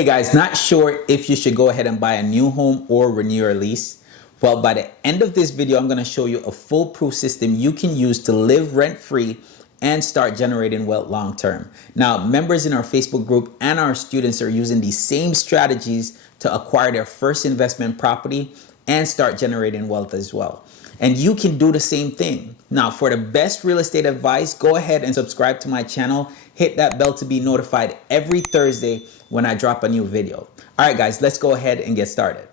Hey guys, not sure if you should go ahead and buy a new home or renew your lease? Well, by the end of this video, I'm going to show you a foolproof system you can use to live rent-free and start generating wealth long term. Now, members in our Facebook group and our students are using these same strategies to acquire their first investment property and start generating wealth as well. And you can do the same thing. Now, for the best real estate advice, go ahead and subscribe to my channel. Hit that bell to be notified every Thursday when I drop a new video. All right, guys, let's go ahead and get started.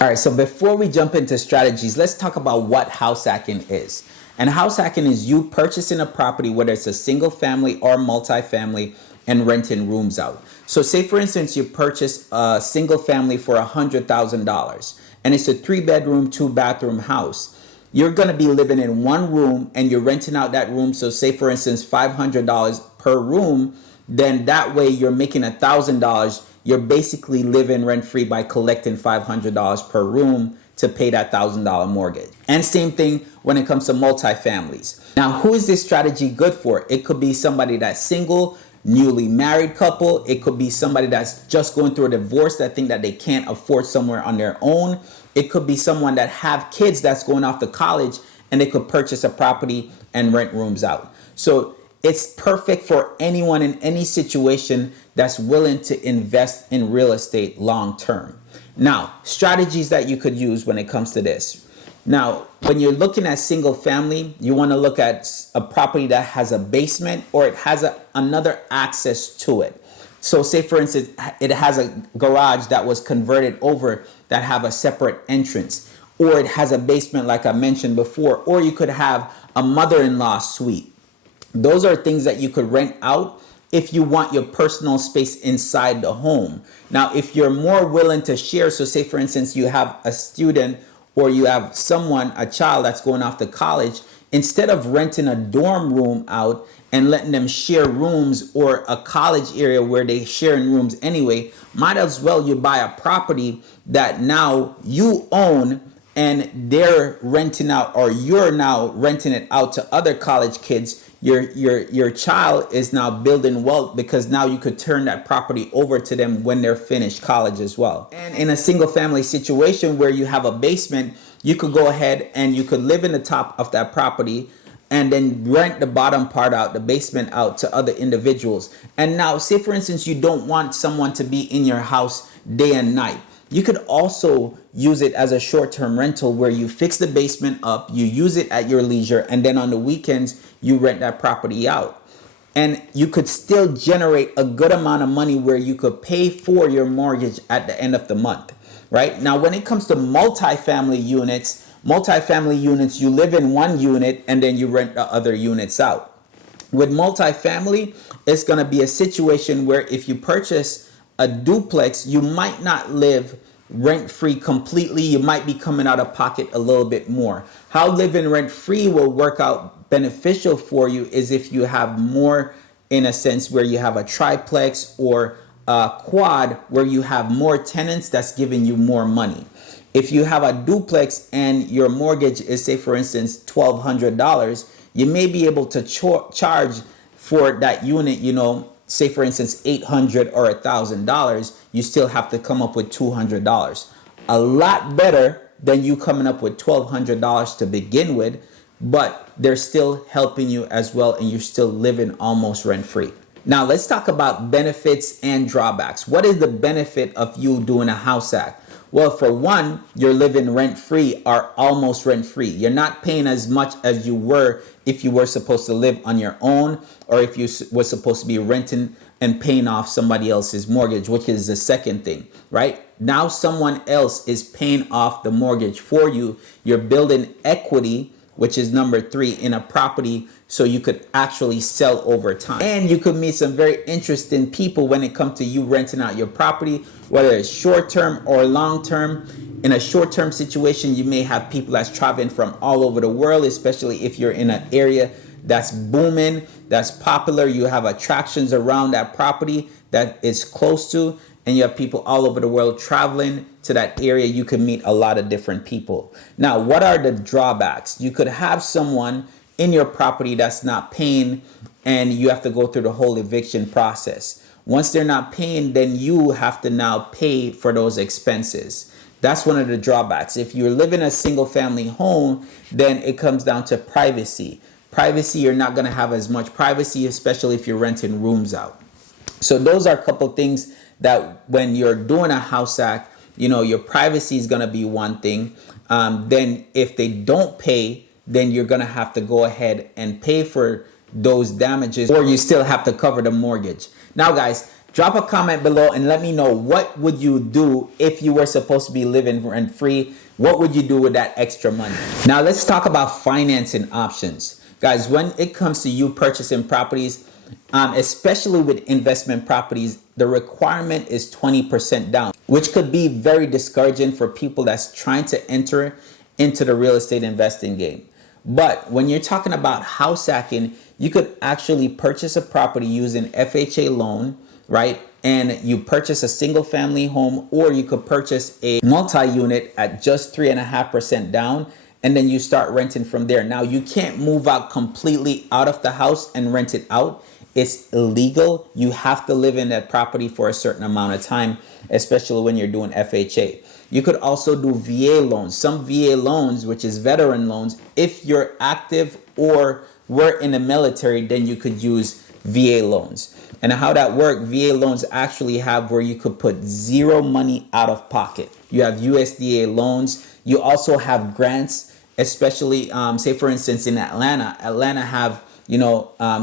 All right, so before we jump into strategies, let's talk about what house hacking is. And house hacking is you purchasing a property, whether it's a single family or multifamily, and renting rooms out. So say, for instance, you purchase a single family for $100,000 and it's a 3-bedroom, 2-bathroom house. You're going to be living in one room and you're renting out that room. So say, for instance, $500 per room, then that way you're making $1,000. You're basically living rent-free by collecting $500 per room to pay that $1,000 mortgage. And same thing when it comes to multifamilies. Now, who is this strategy good for? It could be somebody that's single, newly married couple. It could be somebody that's just going through a divorce that think that they can't afford somewhere on their own. It could be someone that have kids that's going off to college and they could purchase a property and rent rooms out. So it's perfect for anyone in any situation that's willing to invest in real estate long term. Now, strategies that you could use when it comes to this. Now, when you're looking at single family, you want to look at a property that has a basement or it has another access to it. So say, for instance, it has a garage that was converted over that have a separate entrance, or it has a basement like I mentioned before, or you could have a mother-in-law suite. Those are things that you could rent out if you want your personal space inside the home. Now, if you're more willing to share, so say, for instance, you have a student or you have someone, a child that's going off to college, instead of renting a dorm room out and letting them share rooms or a college area where they share in rooms anyway, might as well you buy a property that now you own and they're renting out, or you're now renting it out to other college kids. Your child is now building wealth because now you could turn that property over to them when they're finished college as well. And in a single family situation where you have a basement, you could go ahead and you could live in the top of that property and then rent the bottom part out, the basement out, to other individuals. And now say, for instance, you don't want someone to be in your house day and night. You could also use it as a short-term rental where you fix the basement up, you use it at your leisure, and then on the weekends, you rent that property out. And you could still generate a good amount of money where you could pay for your mortgage at the end of the month, right? Now, when it comes to multifamily units, you live in one unit and then you rent the other units out. With multifamily, it's going to be a situation where if you purchase a duplex, you might not live rent-free completely. You might be coming out of pocket a little bit more. How living rent-free will work out beneficial for you is if you have more, in a sense, where you have a triplex or a quad where you have more tenants that's giving you more money. If you have a duplex and your mortgage is, say, for instance, $1,200, you may be able to charge for that unit, say, for instance, $800 or $1,000, you still have to come up with $200. A lot better than you coming up with $1,200 to begin with, but they're still helping you as well, and you're still living almost rent-free. Now, let's talk about benefits and drawbacks. What is the benefit of you doing a house hack? Well, for one, you're living rent-free or almost rent-free. You're not paying as much as you were if you were supposed to live on your own, or if you were supposed to be renting and paying off somebody else's mortgage, which is the second thing, right? Now someone else is paying off the mortgage for you. You're building equity, which is number 3, in a property, so you could actually sell over time. And you could meet some very interesting people when it comes to you renting out your property, whether it's short-term or long-term. In a short-term situation, you may have people that's traveling from all over the world, especially if you're in an area that's booming, that's popular. You have attractions around that property that is close to, and you have people all over the world traveling to that area, you can meet a lot of different people. Now, what are the drawbacks? You could have someone in your property that's not paying, and you have to go through the whole eviction process. Once they're not paying, then you have to now pay for those expenses. That's one of the drawbacks. If you're living a single family home, then it comes down to privacy. Privacy, you're not going to have as much privacy, especially if you're renting rooms out. So those are a couple things that when you're doing a house hack, your privacy is going to be one thing. Then if they don't pay, then you're going to have to go ahead and pay for those damages, or you still have to cover the mortgage. Now, guys, drop a comment below and let me know, what would you do if you were supposed to be living rent free? What would you do with that extra money? Now, let's talk about financing options. Guys, when it comes to you purchasing properties, especially with investment properties, the requirement is 20% down, which could be very discouraging for people that's trying to enter into the real estate investing game. But when you're talking about house hacking, you could actually purchase a property using FHA loan, right? And you purchase a single family home, or you could purchase a multi-unit at just 3.5% down, and then you start renting from there. Now, you can't move out completely out of the house and rent it out. It's illegal. You have to live in that property for a certain amount of time, especially when you're doing FHA. You could also do VA loans. Some VA loans, which is veteran loans, if you're active or were in the military, then you could use VA loans. And how that works, VA loans actually have where you could put zero money out of pocket. You have USDA loans. You also have grants, especially say for instance in Atlanta have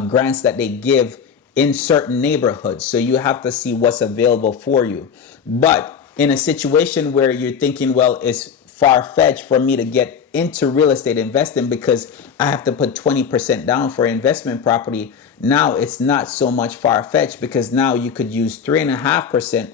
grants that they give in certain neighborhoods. So you have to see what's available for you. But in a situation where you're thinking, well, it's far-fetched for me to get into real estate investing because I have to put 20% down for investment property. Now it's not so much far-fetched, because now you could use 3.5%,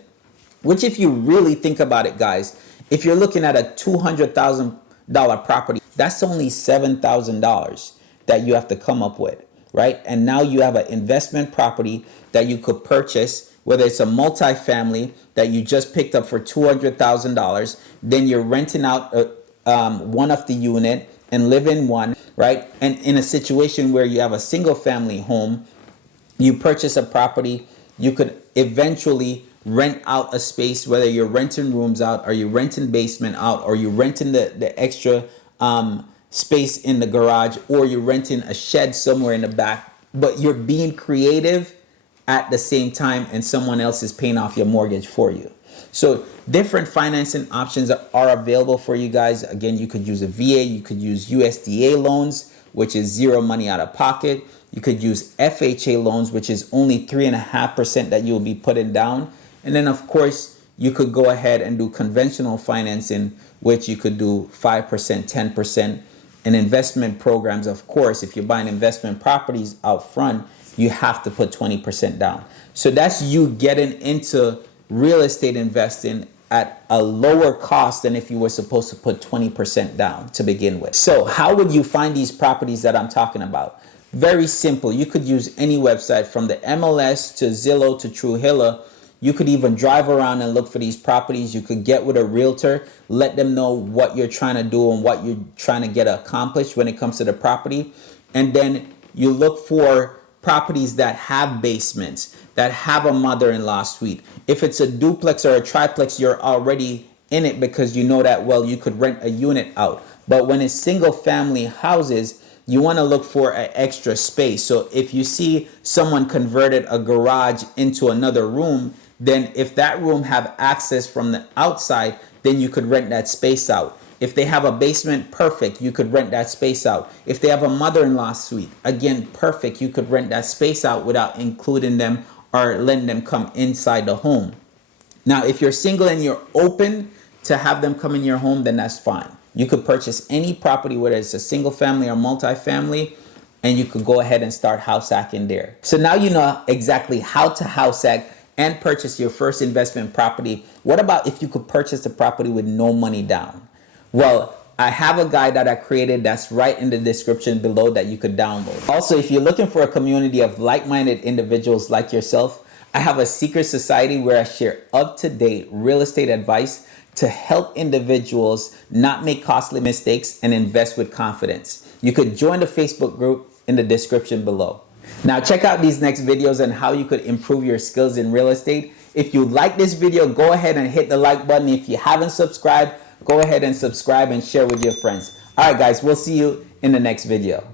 which, if you really think about it, guys, if you're looking at a $200,000 property, that's only $7,000 that you have to come up with, right? And now you have an investment property that you could purchase, whether it's a multifamily that you just picked up for $200,000, then you're renting out one of the unit and live in one, right? And in a situation where you have a single family home, you purchase a property, you could eventually rent out a space, whether you're renting rooms out, or you're renting basement out, or you're renting the extra space in the garage, or you're renting a shed somewhere in the back, but you're being creative at the same time, and someone else is paying off your mortgage for you. So different financing options are available for you guys. Again, you could use a VA, you could use USDA loans, which is zero money out of pocket. You could use FHA loans, which is only 3.5% that you'll be putting down. And then of course, you could go ahead and do conventional financing, which you could do 5%, 10%. And investment programs, of course, if you're buying investment properties out front, you have to put 20% down. So that's you getting into real estate investing at a lower cost than if you were supposed to put 20% down to begin with. So how would you find these properties that I'm talking about? Very simple. You could use any website, from the MLS to Zillow to Trueheller. You could even drive around and look for these properties. You could get with a realtor, let them know what you're trying to do and what you're trying to get accomplished when it comes to the property. And then you look for properties that have basements, that have a mother-in-law suite. If it's a duplex or a triplex, you're already in it because you know that, well, you could rent a unit out. But when it's single family houses, you want to look for an extra space. So if you see someone converted a garage into another room, then if that room have access from the outside, then you could rent that space out. If they have a basement, perfect, you could rent that space out. If they have a mother-in-law suite, again, perfect, you could rent that space out without including them or letting them come inside the home. Now, if you're single and you're open to have them come in your home, then that's fine. You could purchase any property, whether it's a single family or multifamily, and you could go ahead and start house hacking there. So now you know exactly how to house hack and purchase your first investment property. What about if you could purchase the property with no money down? Well, I have a guide that I created that's right in the description below that you could download. Also, if you're looking for a community of like-minded individuals like yourself, I have a secret society where I share up-to-date real estate advice to help individuals not make costly mistakes and invest with confidence. You could join the Facebook group in the description below. Now check out these next videos on how you could improve your skills in real estate. If you like this video, go ahead and hit the like button. If you haven't subscribed, go ahead and subscribe and share with your friends. All right, guys, we'll see you in the next video.